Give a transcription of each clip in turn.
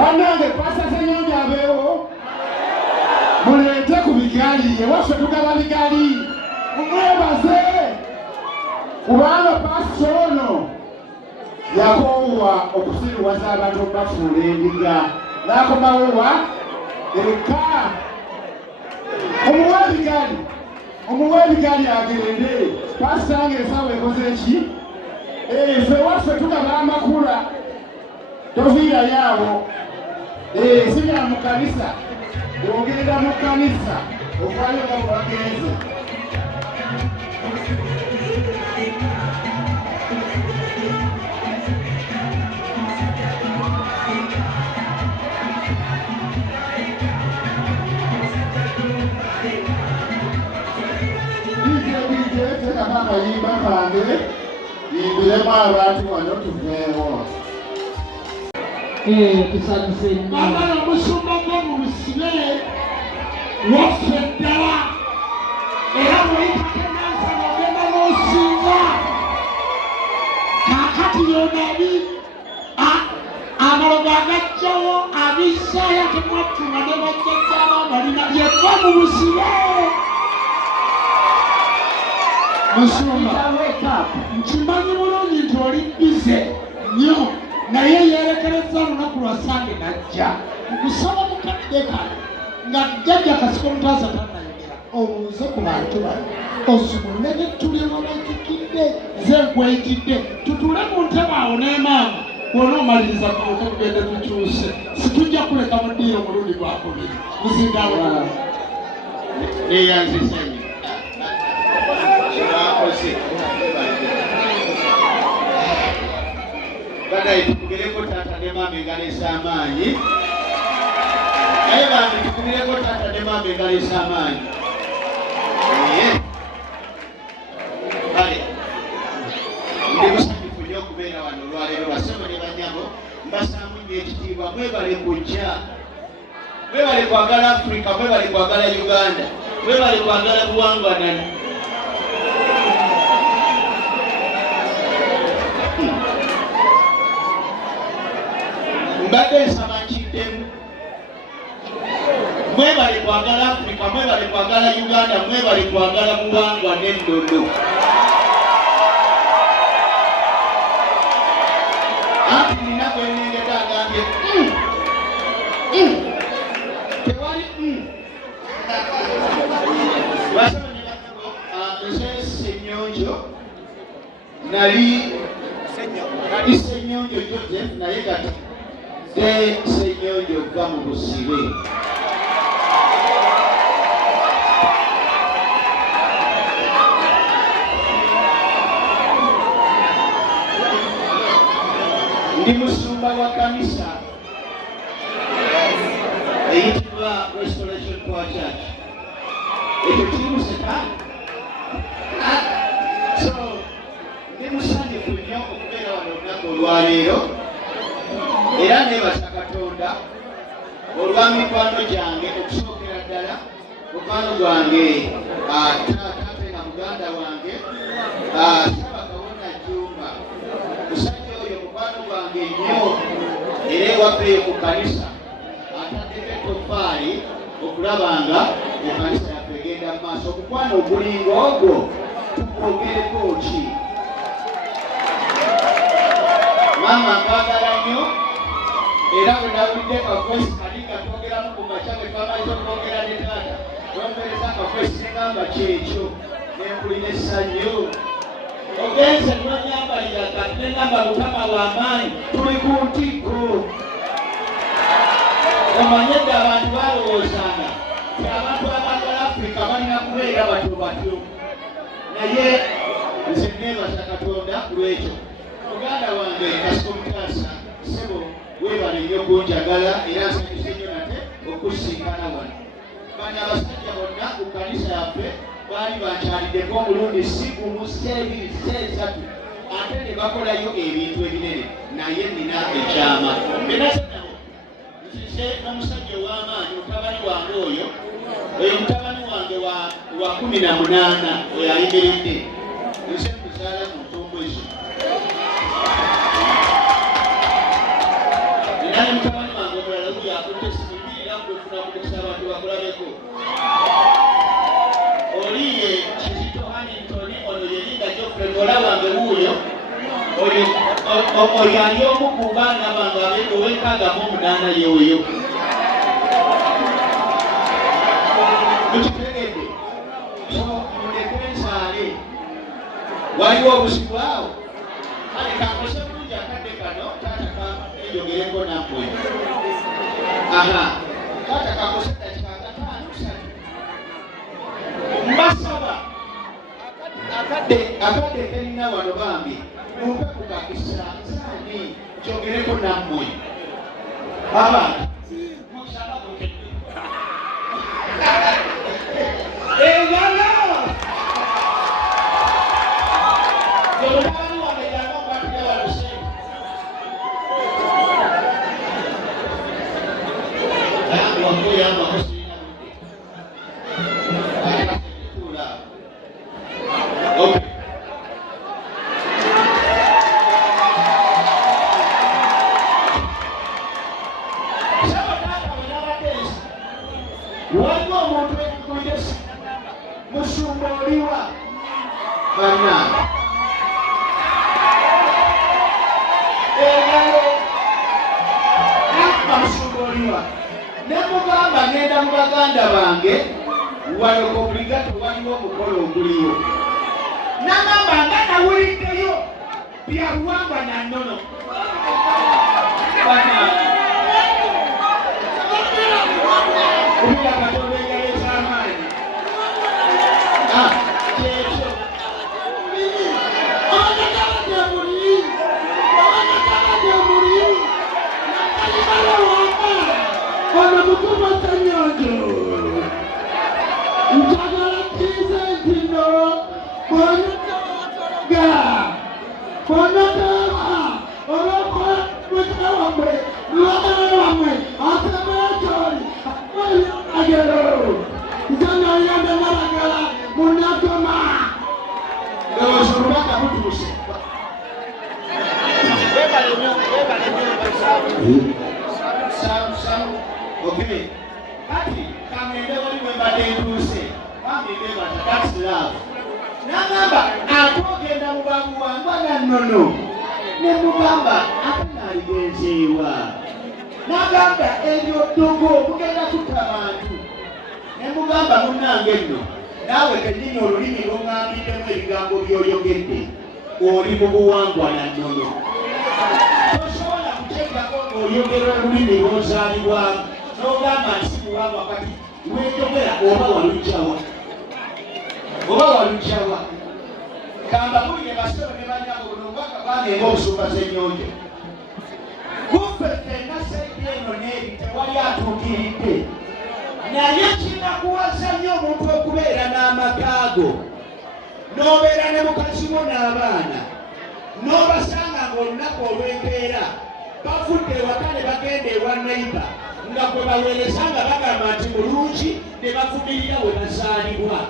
Banange pasa senyonja abeewo. Muleete ku bigali, ewaffe tugaba bigali. Mumwebaze. Kubanga pasito ono yakoowa okusiruwaza abantu bafuula endiga. N'akomawo wa eka. Omuwe ebigali agende. Pasito ange esaawa ekoze ki? Ffe waffe tugaba amakula. Toviira yaabo. Sibira mu kanisa. Ogenda mu kanisa. Ovaayo nga bwagenze. Akayimba kange yimbiremu abantu wano tuveewo. Tusanyuse nnyo. Abana omusumba mu Busibe waffe ddala era bw'oyitakenansa n'ogenda n'osinga kaakati yonabi amalogo agajjawo abisaayo temwattunga ne bajjajjaaba balina byeva mu Busibe. Musumba nkimanyi bulungi nti oli bize nnyo naye yeerekereza lunaku lwa Sande najja nkusaba mukadde kano nga jjajja kasiko mutaasa tannayogera obuuze ku bantu bano osumulule ne tulema bakikidde ze nkwejidde tutule mu ntebe awo n'emaama bw'onoomaliriza tuuke tugende tukyuse situjja kuleka mu ddiiro omulundi gwakubiri muzindawo neyanzisenyi Badayi tukubireko taata ne maama engalesa amaanyi. Naye bambi tukubireko taata ne maama engalesa amaanyi. Kale ndi musanyufu nnyo okubeera wano olwaleero basebo ne banyabo mbasaamu nnyo ekitiibwa mwebale kujja mwebale kwagala Afrika mwebale kwagala Uganda mwebale kwagala buwangwa nani. Mbadde nsaba nkiddemu mwebale kwagala Afrika mwebale kwagala Uganda mwebale kwagala buwangwa n'endodo. Anti nina gwe nnengedde agambye tewali basaba ne banyabo nze Ssenyonjo nali Ssenyonjo Joseph naye kati Ssenyonjo va mu Busibe. Ndi musumba wa kanisa eyitibwa Restoration Power Church. Ekyo kirimu setaani. So ndi musanyufu nnyo okubeera wano olunaku olwaleero. Era neebaza Katonda olwa mikwano gyange okusookera ddala mukwano gwange taata na muganda wange Saba Kawona Jumba. Musajja oyo mukwano gwange nnyo era ewaffe ku kanisa ataddeko ettoffaali okulaba nga ekanisa yaffe egenda mu maaso. Omukwano ogulinga ogwo tukwogereko ki? Maama nkwagala nnyo. Era bwe nawulidde kakwesi kali katwogeramu ku makya bwe twamaliza okwogera ne taata nompereza kakwesi negamba kyekyo nempulira essanyu. Ogenze nonyambalira kati negamba Mukama w'amaanyi tuli ku ntikko. Omanye dde abantu balowoozanga ti abantu abagala Afrika balina kubeera batyo batyo. Naye nze neebaza Katonda ku lwekyo. Muganda wange Kasiko Mutaasa sebo weebale nnyo kunjagala era nsanyuse nnyo nate okusinkana wano. Bano abasajja bonna ku kanisa yaffe baali bankyaliddeko omulundi si gumu seebiri seesatu ate ne bakolayo ebintu ebinene naye nina ekyama. Benasenabo nzize n'omusajja ow'amaanyi mutabani wange oyo mutabani wange wa 18 oyo ayimiridde nze muzaala mu ntumbu ezo. Nina mutabani wange oyali omu ku baana bange ow'enkaaga mu 8 yeweyo. Mukitegedde? So muleke nsaale. Waliwo obuzibu awo? Kale kankose bulungi akadde kano taata kanjogereko nammwe. Taata kankose dakika 5 mbasaba akadde kalina wano bambi mumpe kukakisa nsaani kyogereko nammwe. Abantu musaba mukedde engala yomutabani wange yanga okwatira waluse ayambi wakuyamba kusirina budde tuula. Okay. Waliwo omuntu ekikuyesi musumba oliwa bannange engalo nakuma musumba oliwa ne mugamba ngenda mu baganda bange wano kobuligato waliwo omukolo oguliwo nagamba nga nawuliddeyo bya buwangwa nannono bannange Ubila Katonda engalo ez'amaanyi. Kyekyo. Abanyagala muli. Nakalibala wamba. Ono mukuma Kanyonjo. Njagala kize ntino. Bonotaba. Olwokola mutwe wamwe. Lwagala wamwe. Asemeetori. Agero, Zana yanda maragala, munakoma. Leo surubaka mutuse. Sam. Okay. Ati kamende wali mwembade nduse. Mami beba that's love. Nagamba atogenda mu babu wangu nannono. Ne mugamba atana aligenzeewa. Nagamba ebyo ddongo mugenda kutta bantu. Ne mugamba munnange nno naawe kennyini olulimi lw'oŋŋambiddemu ebigambo by'oyogedde oli mu buwangwa nannono. Tosobola kuteekako ng'oyogera olulimi lw'ozaalibwamu n'ogamba nti si buwangwa kati lw'enjogera oba walugyawa. Kamba buli ne basebe ne banyabo buno obubaka banenga obusumba z'ennyonjo. Kumbe ffenna sayidi eno n'eri tewali atuukiridde. Naye kinakuwasa nnyo omuntu okubeera n'amakaago n'obeera ne mukazi wo n'abaana n'obasanga ng'olunaku olw'empeera bavudde ewaka ne bagenda ewa neiba nga gwe baweereza nga bagamba nti mulungi ne bavumirira we bazaalibwa.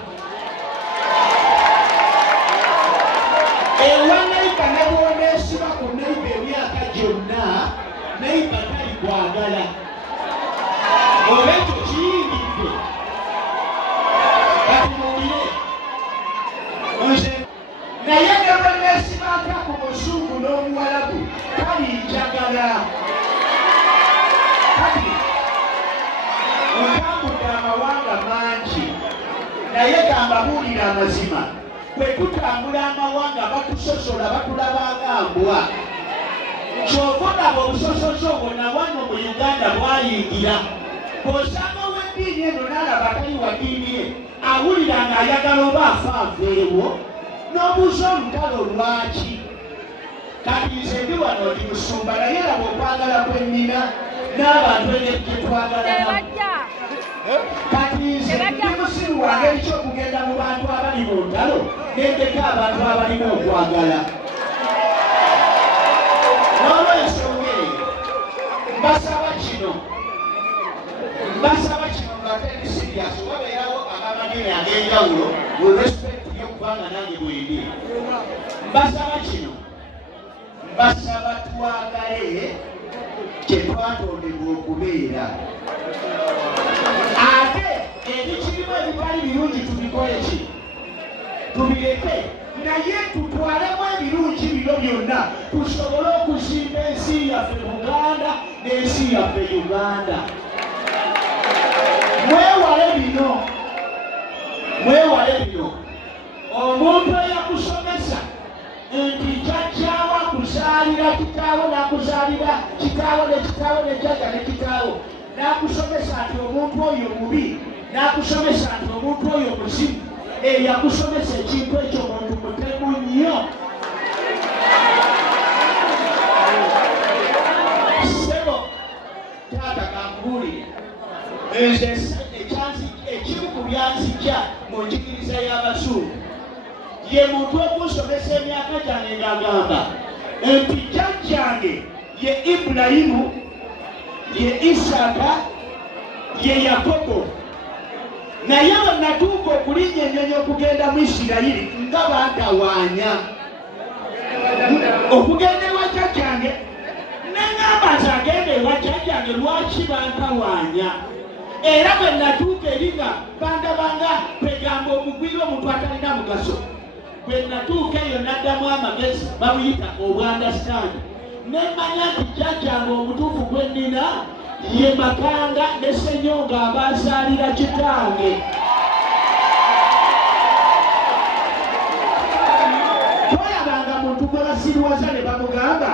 Ewa neiba ne bw'oneesiba ku neiba emyaka gyonna neiba tali kwagala. Olwekyo kiyingidde. Kati muwulire. Nze naye ne bwe neesiba atya ku Muzungu n'Omuwarabu talinjagala. Kati otambudde amawanga mangi naye gambabuulira amazima. Bwe tutambula amawanga batusosola batulaba nga mbwa. Kyova olaba obusosozo obwo na wano mu Uganda bwayingira. Bw'osanga ow'eddiini eno n'alaba atali wa ddiini ye awulira ng'ayagala oba afaaveewo n'obuuza olutalo lwaki. Kati nze ndi wano ndi musumba naye laba okwagala kwe nnina n'abantu gye twagala nabo. Kati nze ndi musiru wange eky'okugenda mu bantu abali mu ntalo n'endeka abantu abalina okwagala. N'olw'ensonga eyo mbasaba kino nga teri serious wabeerawo agamanini ag'enjawulo we respect y'okubanga nange bwendi. Mbasaba kino mbasaba twagale kye twatondebwa okubeera. Ate ebikirimu ebitali birungi tubikole ki? Tubireke. naye tutwalemu ebirungi bino byonna tusobole okuzimba ensi yaffe Buganda n'ensi yaffe Uganda. Mwewale bino. Omuntu eyakusomesa nti jjajjaawo akuzaalira kitaawo n'akuzaalira kitaawo ne kitaawo ne jjajja ne kitaawo, n'akusomesa nti omuntu oyo mubi, n'akusomesa nti omuntu oyo muzimu, eyakusomesa ekintu ekyo muntu mutemu nnyo. Ssebo taata kankubuulire, nze ekimu ku byanzijja mu njigiriza y'Abazungu ye muntu okusomesa emyaka gyange ng'agamba nti jjajjange ye Ibulayimu, ye Isaaka, ye Yakobo, naye bwe natuuka okulinnya ennyonyi okugenda mu Isirayiri nga bantawaanya okugenda ewa jjajjange, ne ŋŋamba nti agenda ewa jjajjange lwaki bantawaanya. Era bwe natuuka eri nga bandabanga kwegamba omugwira omuntu atalina mugaso, bwe natuuka eyo n'addamu amagezi bamuyita obwandasitandi, ne mmanya nti jjajjange omutuufu gwe nnina ye Makanga ne Ssenyonga abazaalira kitange. Toyabanga muntu gwe basirwaza ne bamugamba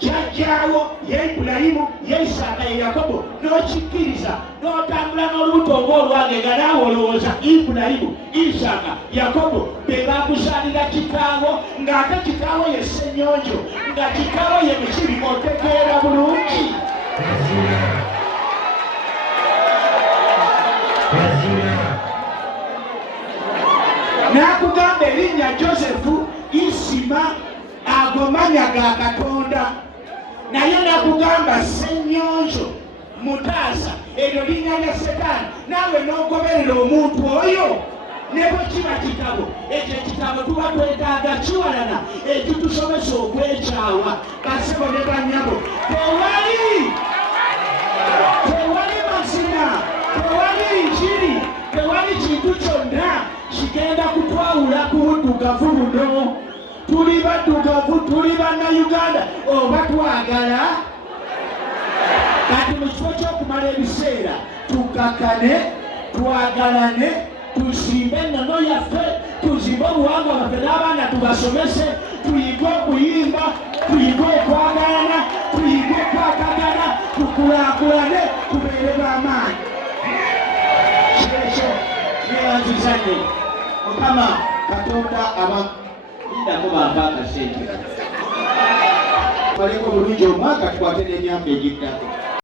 jjajjaawo ye Ibulayimu, ye Isaaka, ye Yakobo, n'okikkiriza n'otambula n'olubuto ng'olwange nga naawe olowooza Ibulayimu, Isaaka, Yakobo be bakuzaalira kitaawo, ng'ate kitaawo ye Ssenyonjo, nga kitaawo ye Mukibi. Otegeera bulungi. N'akugamba erinnya Josefu Isima, ago manya ga Katonda, naye n'akugamba Ssenyonjo Mutaasa, eryo linnya lya Setaani, naawe n'ogoberera omuntu oyo. Ne bwe kiba kitabo, ekyo ekitabo tuba twetaaga kiwalana ekitusomesa okwekyawa. Basebo ne bannyabo, tewali mazima, tewali njiri, tewali kintu kyonna kigenda kutwawula ku buddugavu buno. Tuli baddugavu, tuli bannayuganda oba twagala. Kati mu kifo ky'okumala ebiseera tukakkane, twagalane, tuzimbe ennono yaffe, tuzimbe obuwangwa baffe n'abaana tubasomese, tuyige okuyimba, tuyige okwagalana, tuyige okwakagana, tukulaakulane, tubeere b'amaanyi. Kyekyo neyanziza nnyo Mukama Katonda indako bampa akasente baleko bulungi omwaka tukwate n'emyaka egiddako.